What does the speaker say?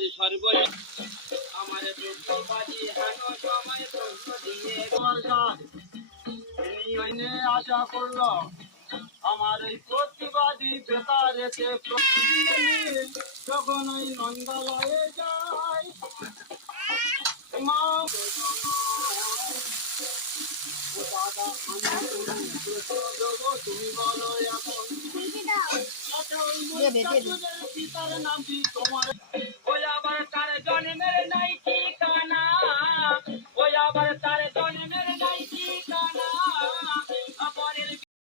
আজ সর্বই আমার প্রতিবাদী হানো সময় প্রশ্ন দিয়ে তোমার গান ইনি আশা করলো আমার এই প্রতিবাদী বেকার এসে যখন ওই নন্দালয়ে যায় মা তুমি বলো এখন পিতার নাম কি তোমার ওই আবার কার জন্মের নাই